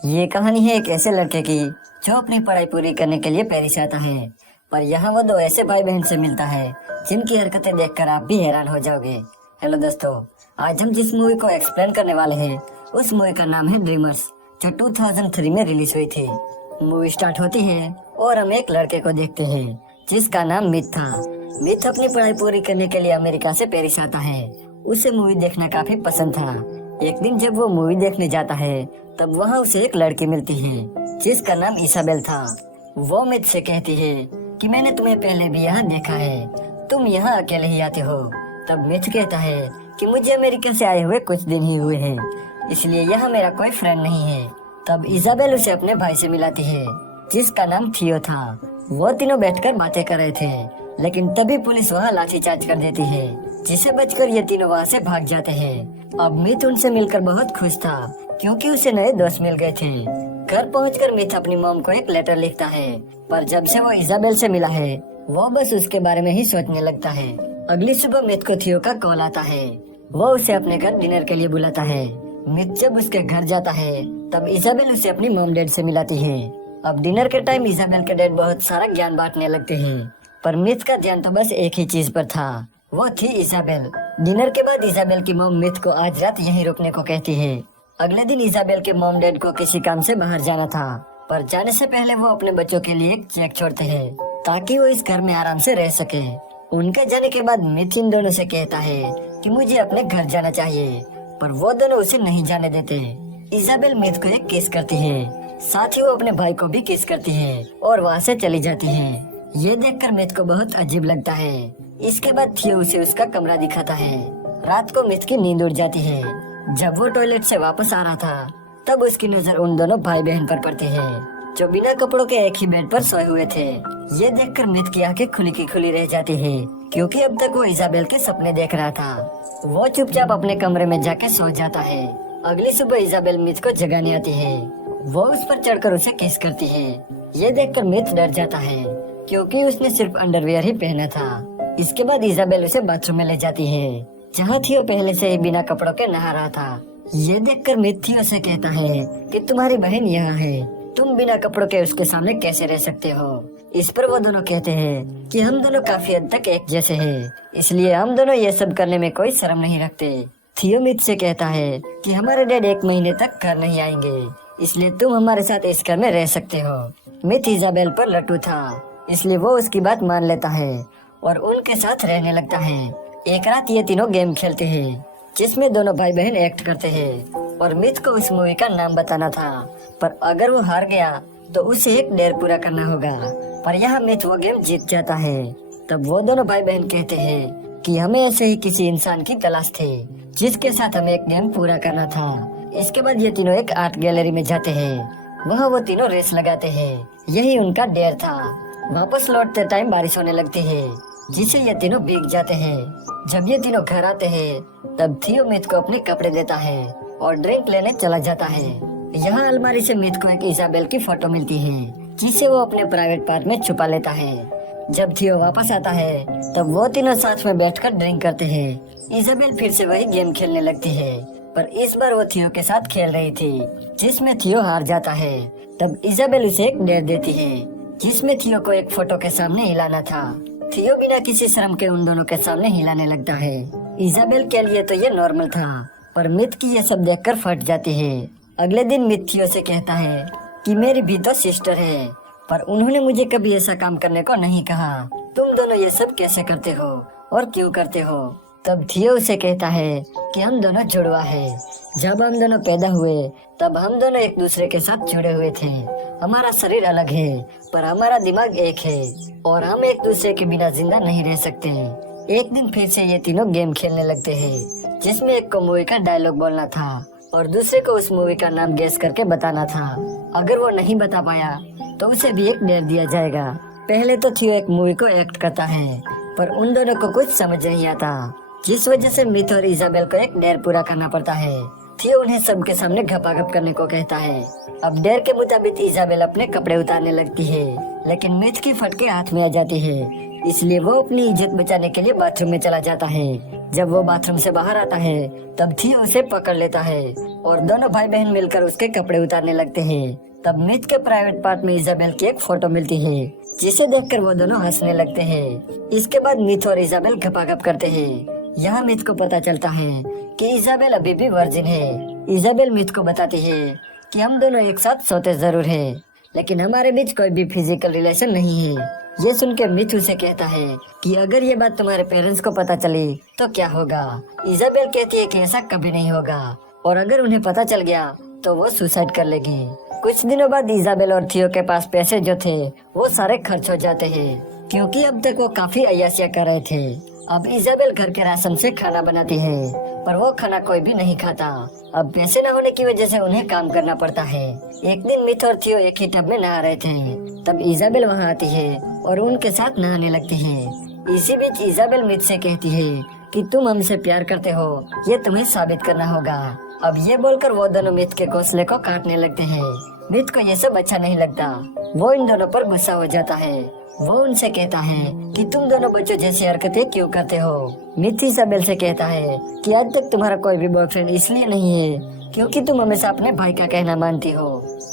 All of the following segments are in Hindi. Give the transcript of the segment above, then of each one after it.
ये कहानी है एक ऐसे लड़के की जो अपनी पढ़ाई पूरी करने के लिए पेरिस आता है। पर यहाँ वो दो ऐसे भाई बहन से मिलता है जिनकी हरकतें देखकर आप भी हैरान हो जाओगे। हेलो दोस्तों, आज हम जिस मूवी को एक्सप्लेन करने वाले हैं उस मूवी का नाम है ड्रीमर्स, जो 2003 में रिलीज हुई थी। मूवी स्टार्ट होती है और हम एक लड़के को देखते हैं जिसका नाम मिथ था। मिथ अपनी पढ़ाई पूरी करने के लिए अमेरिका से पेरिस आता है। उसे मूवी देखना काफी पसंद था। एक दिन जब वो मूवी देखने जाता है तब वहाँ उसे एक लड़की मिलती है जिसका नाम इसाबेल था। वो मिथ से कहती है कि मैंने तुम्हें पहले भी यहाँ देखा है, तुम यहाँ अकेले ही आते हो। तब मिथ कहता है कि मुझे अमेरिका से आए हुए कुछ दिन ही हुए हैं, इसलिए यहाँ मेरा कोई फ्रेंड नहीं है। तब इसाबेल उसे अपने भाई से मिलाती है जिसका नाम थियो था। वो तीनों बैठकर बातें कर रहे थे, लेकिन तभी पुलिस वहाँ लाठीचार्ज कर देती है, जिसे बचकर ये तीनों वहाँ से भाग जाते हैं। अब मिथ उनसे मिलकर बहुत खुश था क्योंकि उसे नए दोस्त मिल गए थे। घर पहुंचकर मिथ अपनी मॉम को एक लेटर लिखता है, पर जब से वो इसाबेल से मिला है वो बस उसके बारे में ही सोचने लगता है। अगली सुबह मिथ को थियो का कॉल आता है। वो उसे अपने घर डिनर के लिए बुलाता है। मिथ जब उसके घर जाता है तब इसाबेल उसे अपनी मॉम डैड से मिलाती है। अब डिनर के टाइम इसाबेल के डैड बहुत सारा ज्ञान बांटने लगते हैं, पर मिथ का ध्यान तो बस एक ही चीज पर था, वो थी इसाबेल। डिनर के बाद इसाबेल की मॉम मिथ को आज रात यहीं रुकने को कहती है। अगले दिन इसाबेल के मॉम डैड को किसी काम से बाहर जाना था, पर जाने से पहले वो अपने बच्चों के लिए एक चेक छोड़ते हैं ताकि वो इस घर में आराम से रह सके। उनके जाने के बाद मिथ इन दोनों से कहता है कि मुझे अपने घर जाना चाहिए, पर वो दोनों उसे नहीं जाने देते। इसाबेल मिथ को एक किस करती है, साथ ही वो अपने भाई को भी किस करती है और वहाँ से चली जाती है। ये देखकर मिथ को बहुत अजीब लगता है। इसके बाद थियो उसे उसका कमरा दिखाता है। रात को मिथ की नींद उड़ जाती है। जब वो टॉयलेट से वापस आ रहा था तब उसकी नजर उन दोनों भाई बहन पर पड़ती है जो बिना कपड़ों के एक ही बेड पर सोए हुए थे। ये देखकर मिथ की आंखें खुली की खुली रह जाती है क्योंकि अब तक वो इसाबेल के सपने देख रहा था। वो चुपचाप अपने कमरे में जाके सो जाता है। अगली सुबह इसाबेल मिथ को जगाने आती है। वो उस पर चढ़कर उसे किस करती है। ये देखकर मिथ डर जाता है क्योंकि उसने सिर्फ अंडरवियर ही पहना था। इसके बाद इसाबेल उसे बाथरूम में ले जाती है जहाँ थियो पहले से ही बिना कपड़ों के नहा रहा था। ये देखकर मिथ थियो से कहता है कि तुम्हारी बहन यहाँ है, तुम बिना कपड़ों के उसके सामने कैसे रह सकते हो। इस पर वो दोनों कहते हैं कि हम दोनों काफी हद तक एक जैसे हैं, इसलिए हम दोनों ये सब करने में कोई शर्म नहीं रखते। थियो मिथ से कहता है कि हमारे डैड 1 महीने तक घर नहीं आएंगे, इसलिए तुम हमारे साथ इस घर में रह सकते हो। मिथ इसाबेल पर लट्टू था, इसलिए वो उसकी बात मान लेता है और उनके साथ रहने लगता है। एक रात ये तीनों गेम खेलते हैं जिसमें दोनों भाई बहन एक्ट करते हैं और मिथ को उस मूवी का नाम बताना था, पर अगर वो हार गया तो उसे एक डेयर पूरा करना होगा। पर यहाँ मिथ वो गेम जीत जाता है। तब वो दोनों भाई बहन कहते हैं कि हमें ऐसे ही किसी इंसान की तलाश थी जिसके साथ हमें एक गेम पूरा करना था। इसके बाद ये तीनों एक आर्ट गैलरी में जाते हैं। वहाँ वो तीनों रेस लगाते हैं, यही उनका डेयर था। वापस लौटते टाइम बारिश होने लगती है जिससे ये तीनों भीग जाते हैं। जब ये तीनों घर आते हैं तब थियो मिथ को अपने कपड़े देता है और ड्रिंक लेने चला जाता है। यहाँ अलमारी से मिथ को एक इसाबेल की फोटो मिलती है जिसे वो अपने प्राइवेट पार्ट में छुपा लेता है। जब थियो वापस आता है तब वो तीनों साथ में बैठकर ड्रिंक करते हैं। इसाबेल फिर से वही गेम खेलने लगती है, पर इस बार वो थियो के साथ खेल रही थी जिसमें थियो हार जाता है। तब इसाबेल उसे एक डेयर देती है जिसमें थियो को एक फोटो के सामने हिलाना था। थियो बिना किसी शर्म के उन दोनों के सामने हिलाने लगता है। इसाबेल के लिए तो ये नॉर्मल था, पर मिथ की ये सब देखकर फट जाती है। अगले दिन मिथ थियो से कहता है कि मेरी भी तो सिस्टर है, पर उन्होंने मुझे कभी ऐसा काम करने को नहीं कहा। तुम दोनों ये सब कैसे करते हो और क्यों करते हो। तब थियो उसे कहता है कि हम दोनों जुड़वा है। जब हम दोनों पैदा हुए तब हम दोनों एक दूसरे के साथ जुड़े हुए थे। हमारा शरीर अलग है पर हमारा दिमाग एक है और हम एक दूसरे के बिना जिंदा नहीं रह सकते। एक दिन फिर से ये तीनों गेम खेलने लगते हैं जिसमें एक को मूवी का डायलॉग बोलना था और दूसरे को उस मूवी का नाम गेस करके बताना था। अगर वो नहीं बता पाया तो उसे भी एक डेयर दिया जाएगा। पहले तो थियो एक मूवी को एक्ट करता है, पर उन दोनों को कुछ समझ नहीं आता, जिस वजह से मिथ और इसाबेल को एक डेयर पूरा करना पड़ता है। थियो उन्हें सबके सामने घपाघप करने को कहता है। अब डेयर के मुताबिक इसाबेल अपने कपड़े उतारने लगती है, लेकिन मिथ की फटके हाथ में आ जाती है। इसलिए वो अपनी इज्जत बचाने के लिए बाथरूम में चला जाता है। जब वो बाथरूम से बाहर आता है तब थियो उसे पकड़ लेता है और दोनों भाई बहन मिलकर उसके कपड़े उतारने लगते हैं। तब मिथ के प्राइवेट पार्ट में इजाबेल की एक फोटो मिलती है, जिसे देखकर वो दोनों हंसने लगते हैं। इसके बाद मिथ और इजाबेल गपागप करते हैं। यहाँ मिथ को पता चलता है कि इजाबेल अभी भी वर्जिन है। इजाबेल मिथ को बताती है कि हम दोनों एक साथ सोते जरूर हैं, लेकिन हमारे बीच कोई भी फिजिकल रिलेशन नहीं है। ये सुन के मिथ उसे कहता है कि अगर ये बात तुम्हारे पेरेंट्स को पता चली तो क्या होगा। इजाबेल कहती है कि ऐसा कभी नहीं होगा और अगर उन्हें पता चल गया तो वो सुसाइड कर लेगी। कुछ दिनों बाद इजाबेल और थियो के पास पैसे जो थे वो सारे खर्च हो जाते हैं, क्योंकि अब तक वो काफी अय्याशियां कर रहे थे। अब इजाबेल घर के राशन से खाना बनाती है, पर वो खाना कोई भी नहीं खाता। अब पैसे न होने की वजह से उन्हें काम करना पड़ता है। एक दिन मिथ और थियो एक ही टब में नहा रहे थे, तब इजाबेल वहाँ आती है और उनके साथ नहाने लगती है। इसी बीच इजाबेल मिथ से कहती है कि तुम हमसे प्यार करते हो, ये तुम्हें साबित करना होगा। अब ये बोलकर वो दोनों मिथ के घोंसले को काटने लगते हैं। मिथ को ये सब अच्छा नहीं लगता, वो इन दोनों पर गुस्सा हो जाता है। वो उनसे कहता है कि तुम दोनों बच्चों जैसी हरकतें क्यों करते हो। मिथ इजाबेल से कहता है कि आज तक तुम्हारा कोई भी बॉयफ्रेंड इसलिए नहीं है क्योंकि तुम हमेशा अपने भाई का कहना मानती हो।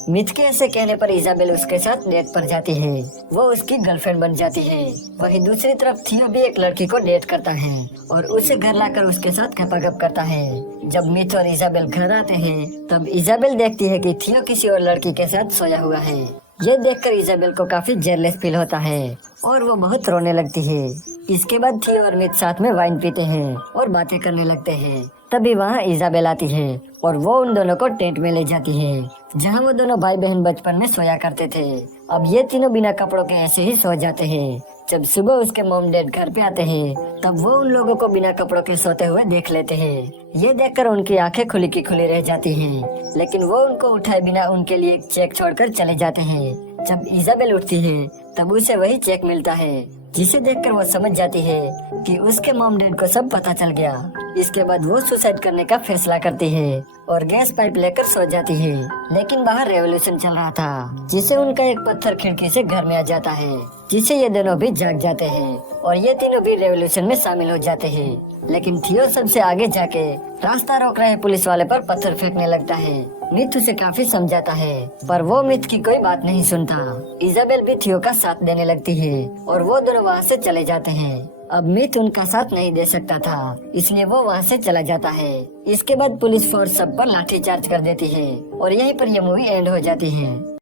मिथ के ऐसे कहने पर इजाबेल उसके साथ डेट पर जाती है, वो उसकी गर्लफ्रेंड बन जाती है। वहीं दूसरी तरफ थियो भी एक लड़की को डेट करता है और उसे घर लाकर उसके साथ गपागप करता है। जब मिथ और इजाबेल घर आते हैं तब इजाबेल देखती है कि थियो किसी और लड़की के साथ सोया हुआ है। ये देखकर इजाबेल को काफी जेलस फील होता है और वो बहुत रोने लगती है। इसके बाद थियो और मिथ साथ में वाइन पीते हैं और बातें करने लगते हैं। तभी वहाँ इजाबेल आती है और वो उन दोनों को टेंट में ले जाती है, जहाँ वो दोनों भाई बहन बचपन में सोया करते थे। अब ये तीनों बिना कपड़ों के ऐसे ही सो जाते हैं। जब सुबह उसके मॉम डैड घर पे आते हैं तब वो उन लोगों को बिना कपड़ों के सोते हुए देख लेते हैं। ये देखकर उनकी आंखें खुली की खुली रह जाती हैं, लेकिन वो उनको उठाए बिना उनके लिए एक चेक छोड़कर चले जाते हैं। जब इजाबेल उठती है तब उसे वही चेक मिलता है, जिसे देखकर वो समझ जाती है कि उसके मॉम डैड को सब पता चल गया। इसके बाद वो सुसाइड करने का फैसला करती है और गैस पाइप लेकर सो जाती है। लेकिन बाहर रेवोल्यूशन चल रहा था, जिसे उनका एक पत्थर खिड़की से घर में आ जाता है, जिसे ये दोनों भी जाग जाते हैं और ये तीनों भी रेवोल्यूशन में शामिल हो जाते हैं। लेकिन थियो सबसे आगे जाके रास्ता रोक रहे पुलिस वाले पर पत्थर फेंकने लगता है। मिथ उसे काफी समझाता है, पर वो मिथ की कोई बात नहीं सुनता। इजाबेल भी थियो का साथ देने लगती है और वो दोनों वहाँ से चले जाते हैं। अब मिथ उनका साथ नहीं दे सकता था, इसलिए वो वहाँ से चला जाता है। इसके बाद पुलिस फोर्स सब पर लाठी चार्ज कर देती है और यहीं पर यह मूवी एंड हो जाती है।